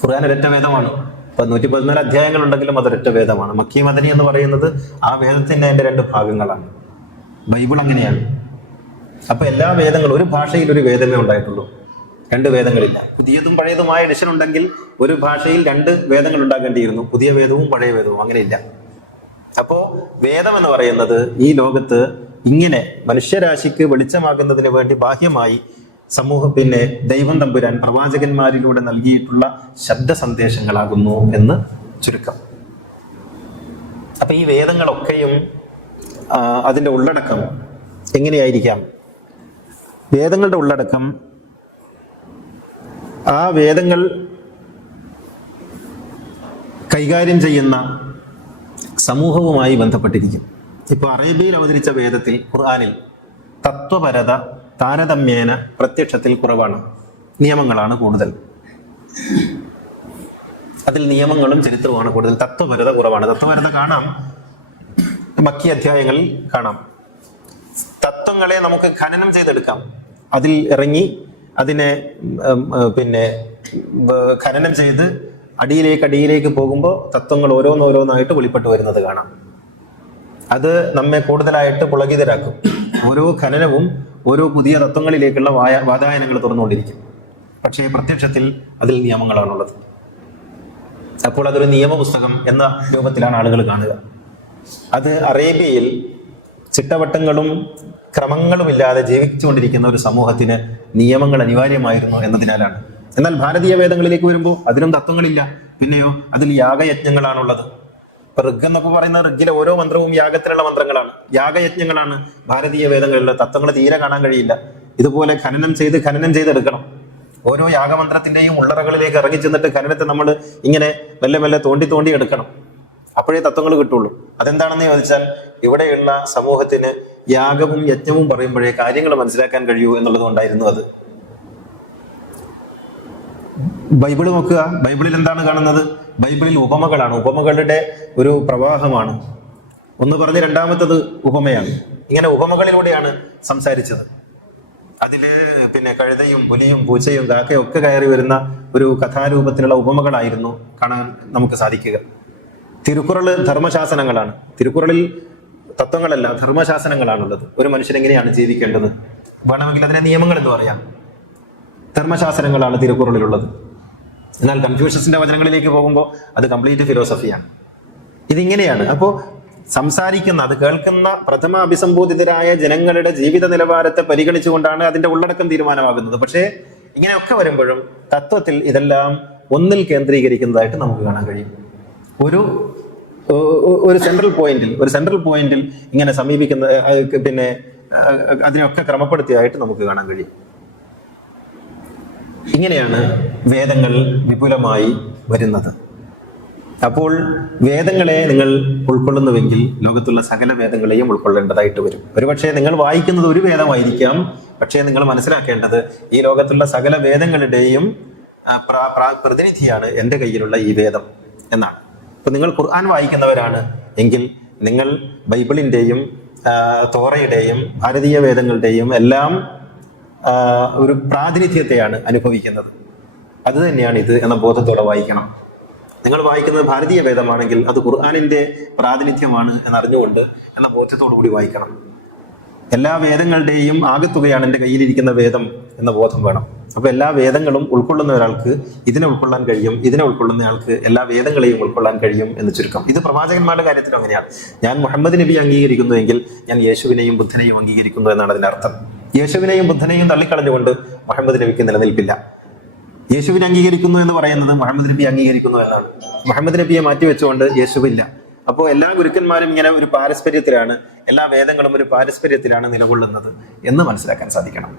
ഖുർആൻ ഒരൊറ്റ വേദമാണ്. 114 അധ്യായങ്ങളുണ്ടെങ്കിലും അതൊരൊറ്റ വേദമാണ്. മക്കി മദനി എന്ന് പറയുന്നത് ആ വേദത്തിന്റെ അതിന്റെ 2 ഭാഗങ്ങളാണ്. ബൈബിൾ അങ്ങനെയാണ്. അപ്പൊ എല്ലാ വേദങ്ങളും, ഒരു ഭാഷയിൽ ഒരു വേദമേ ഉണ്ടായിട്ടുള്ളൂ, 2 വേദങ്ങളില്ല. പുതിയതും പഴയതുമായ എഡിഷൻ ഉണ്ടെങ്കിൽ ഒരു ഭാഷയിൽ 2 വേദങ്ങൾ ഉണ്ടാകേണ്ടിയിരുന്നു, പുതിയ വേദവും പഴയ വേദവും. അങ്ങനെയില്ല. അപ്പോ വേദം എന്ന് പറയുന്നത് ഈ ലോകത്ത് ഇങ്ങനെ മനുഷ്യരാശിക്ക് വെളിച്ചമാകുന്നതിന് വേണ്ടി ബാഹ്യമായി പിന്നെ ദൈവം തമ്പുരാൻ പ്രവാചകന്മാരിലൂടെ നൽകിയിട്ടുള്ള ശബ്ദ സന്ദേശങ്ങളാകുന്നു എന്ന് ചുരുക്കം. അപ്പൊ ഈ വേദങ്ങളൊക്കെയും അതിന്റെ ഉള്ളടക്കം എങ്ങനെയായിരിക്കാം? വേദങ്ങളുടെ ഉള്ളടക്കം ആ വേദങ്ങൾ കൈകാര്യം ചെയ്യുന്ന സമൂഹവുമായി ബന്ധപ്പെട്ടിരിക്കും. ഇപ്പൊ അറേബ്യയിൽ അവതരിച്ച വേദത്തിൽ, ഖുർആനിൽ തത്വപരത താരതമ്യേന പ്രത്യക്ഷത്തിൽ കുറവാണ്. നിയമങ്ങളാണ് കൂടുതൽ. അതിൽ നിയമങ്ങളും ചരിത്രവുമാണ് കൂടുതൽ. തത്വപരത കുറവാണ്. തത്വപരത കാണാം, മക്കി അധ്യായങ്ങളിൽ കാണാം. തത്വങ്ങളെ നമുക്ക് ഖനനം ചെയ്തെടുക്കാം. അതിൽ ഇറങ്ങി അതിനെ ഖനനം ചെയ്ത് അടിയിലേക്ക് പോകുമ്പോൾ തത്വങ്ങൾ ഓരോന്നോരോന്നായിട്ട് വെളിപ്പെട്ടു വരുന്നത് കാണാം. അത് നമ്മെ കൂടുതലായിട്ട് പുളകിതരാക്കും. ഓരോ ഖനനവും ഓരോ പുതിയ തത്വങ്ങളിലേക്കുള്ള വാതായനങ്ങൾ തുറന്നുകൊണ്ടിരിക്കും. പക്ഷേ പ്രത്യക്ഷത്തിൽ അതിൽ നിയമങ്ങളാണുള്ളത്. അപ്പോൾ അതൊരു നിയമപുസ്തകം എന്ന രൂപത്തിലാണ് ആളുകൾ കാണുക. അത് അറേബ്യയിൽ ചിട്ടവട്ടങ്ങളും ക്രമങ്ങളുമില്ലാതെ ജീവിച്ചുകൊണ്ടിരിക്കുന്ന ഒരു സമൂഹത്തിന് നിയമങ്ങൾ അനിവാര്യമായിരുന്നു എന്നതിനാലാണ്. എന്നാൽ ഭാരതീയ വേദങ്ങളിലേക്ക് വരുമ്പോൾ അതിനും തത്വങ്ങളില്ല. പിന്നെയോ അതിൽ യാഗയജ്ഞങ്ങളാണുള്ളത്. ഇപ്പൊ ഋഗ് എന്നൊക്കെ പറയുന്ന ഋഗിലെ ഓരോ മന്ത്രവും യാഗത്തിലുള്ള മന്ത്രങ്ങളാണ്, യാഗയജ്ഞങ്ങളാണ്. ഭാരതീയ വേദങ്ങളിലെ തത്വങ്ങൾ തീരെ കാണാൻ കഴിയില്ല. ഇതുപോലെ ഖനനം ചെയ്തെടുക്കണം. ഓരോ യാഗമന്ത്രത്തിന്റെയും ഉള്ളറകളിലേക്ക് ഇറങ്ങി ചെന്നിട്ട് ഖനനത്തെ നമ്മൾ ഇങ്ങനെ മെല്ലെ മെല്ലെ തോണ്ടി എടുക്കണം. അപ്പോഴേ തത്വങ്ങൾ കിട്ടുള്ളൂ. അതെന്താണെന്ന് ചോദിച്ചാൽ, ഇവിടെയുള്ള സമൂഹത്തിന് യാഗവും യജ്ഞവും പറയുമ്പോഴേ കാര്യങ്ങൾ മനസ്സിലാക്കാൻ കഴിയൂ എന്നുള്ളത് കൊണ്ടായിരുന്നു അത്. ബൈബിള് നോക്കുക. ബൈബിളിൽ എന്താണ് കാണുന്നത്? ബൈബിളിൽ ഉപമകളാണ്. ഉപമകളുടെ ഒരു പ്രവാഹമാണ്. ഒന്ന് പറഞ്ഞ് രണ്ടാമത്തത് ഉപമയാണ്. ഇങ്ങനെ ഉപമകളിലൂടെയാണ് സംസാരിച്ചത്. അതില് കഴുതയും പുലിയും പൂച്ചയും കാക്കയും ഒക്കെ കയറി വരുന്ന ഒരു കഥാരൂപത്തിലുള്ള ഉപമകളായിരുന്നു കാണാൻ നമുക്ക് സാധിക്കുക. തിരുക്കുറള് ധർമ്മശാസനങ്ങളാണ്. തിരുക്കുറളിൽ തത്വങ്ങളല്ല, ധർമ്മശാസനങ്ങളാണുള്ളത്. ഒരു മനുഷ്യൻ എങ്ങനെയാണ് ജീവിക്കേണ്ടത്, വേണമെങ്കിൽ അതിനെ നിയമങ്ങൾ എന്ന് പറയാം. ധർമ്മശാസനങ്ങളാണ് തിരുക്കുറളിലുള്ളത്. എന്നാൽ കൺഫ്യൂഷ്യസിന്റെ വചനങ്ങളിലേക്ക് പോകുമ്പോൾ അത് കംപ്ലീറ്റ് ഫിലോസഫിയാണ്. ഇതിങ്ങനെയാണ്. അപ്പോൾ സംസാരിക്കുന്ന, അത് കേൾക്കുന്ന പ്രഥമ അഭിസംബോധിതരായ ജനങ്ങളുടെ ജീവിത നിലവാരത്തെ പരിഗണിച്ചുകൊണ്ടാണ് അതിന്റെ ഉള്ളടക്കം തീരുമാനമാകുന്നത്. പക്ഷേ ഇങ്ങനെയൊക്കെ വരുമ്പോഴും തത്വത്തിൽ ഇതെല്ലാം ഒന്നിൽ കേന്ദ്രീകരിക്കുന്നതായിട്ട് നമുക്ക് കാണാൻ കഴിയും. ഒരു സെൻട്രൽ പോയിന്റിൽ ഇങ്ങനെ സമീപിക്കുന്ന അതിനെയൊക്കെ ക്രമപ്പെടുത്തിയതായിട്ട് നമുക്ക് കാണാൻ കഴിയും. ഇങ്ങനെയാണ് വേദങ്ങൾ വിപുലമായി വരുന്നത്. അപ്പോൾ വേദങ്ങളെ നിങ്ങൾ ഉൾക്കൊള്ളുന്നുവെങ്കിൽ ലോകത്തുള്ള സകല വേദങ്ങളെയും ഉൾക്കൊള്ളേണ്ടതായിട്ട് വരും. ഒരുപക്ഷെ നിങ്ങൾ വായിക്കുന്നത് ഒരു വേദമായിരിക്കാം, പക്ഷേ നിങ്ങൾ മനസ്സിലാക്കേണ്ടത് ഈ ലോകത്തുള്ള സകല വേദങ്ങളുടെയും പ്രതിനിധിയാണ് എൻ്റെ കയ്യിലുള്ള ഈ വേദം എന്നാണ്. ഇപ്പൊ നിങ്ങൾ ഖുർആൻ വായിക്കുന്നവരാണ് എങ്കിൽ നിങ്ങൾ ബൈബിളിന്റെയും തോറയുടെയും ഭാരതീയ വേദങ്ങളുടെയും എല്ലാം ഒരു പ്രാതിനിധ്യത്തെയാണ് അനുഭവിക്കുന്നത്. അത് തന്നെയാണ് ഇത് എന്ന ബോധത്തോടെ വായിക്കണം. നിങ്ങൾ വായിക്കുന്നത് ഭാരതീയ വേദമാണെങ്കിൽ അത് ഖുർആനിന്റെ പ്രാതിനിധ്യമാണ് എന്നറിഞ്ഞുകൊണ്ട് എന്ന ബോധ്യത്തോടു കൂടി വായിക്കണം. എല്ലാ വേദങ്ങളുടെയും ആകെത്തുകയാണ് എൻ്റെ കയ്യിലിരിക്കുന്ന വേദം എന്ന ബോധം വേണം. അപ്പൊ എല്ലാ വേദങ്ങളും ഉൾക്കൊള്ളുന്ന ഒരാൾക്ക് ഇതിനെ ഉൾക്കൊള്ളാൻ കഴിയും, ഇതിനെ ഉൾക്കൊള്ളുന്ന ആൾക്ക് എല്ലാ വേദങ്ങളെയും ഉൾക്കൊള്ളാൻ കഴിയും എന്ന് ചുരുക്കം. ഇത് പ്രവാചകന്മാരുടെ കാര്യത്തിൽ അങ്ങനെയാണ്. ഞാൻ മുഹമ്മദ് നബി അംഗീകരിക്കുന്നുവെങ്കിൽ ഞാൻ യേശുവിനെയും ബുദ്ധനെയും അംഗീകരിക്കുന്നു എന്നാണ് അതിന്റെ അർത്ഥം. യേശുവിനെയും ബുദ്ധനെയും തള്ളിക്കളഞ്ഞുകൊണ്ട് മുഹമ്മദ് നബിക്ക് നിലനിൽപ്പില്ല. യേശുവിനെ അംഗീകരിക്കുന്നു എന്ന് പറയുന്നത് മുഹമ്മദ് നബി അംഗീകരിക്കുന്നു എന്നാണ്. മുഹമ്മദ് നബിയെ മാറ്റിവെച്ചുകൊണ്ട് യേശുവില്ല. അപ്പോൾ എല്ലാ ഗുരുക്കന്മാരും ഇങ്ങനെ ഒരു പാരസ്പര്യത്തിലാണ്, എല്ലാ വേദങ്ങളും ഒരു പാരസ്പര്യത്തിലാണ് നിലകൊള്ളുന്നത് എന്ന് മനസ്സിലാക്കാൻ സാധിക്കണം.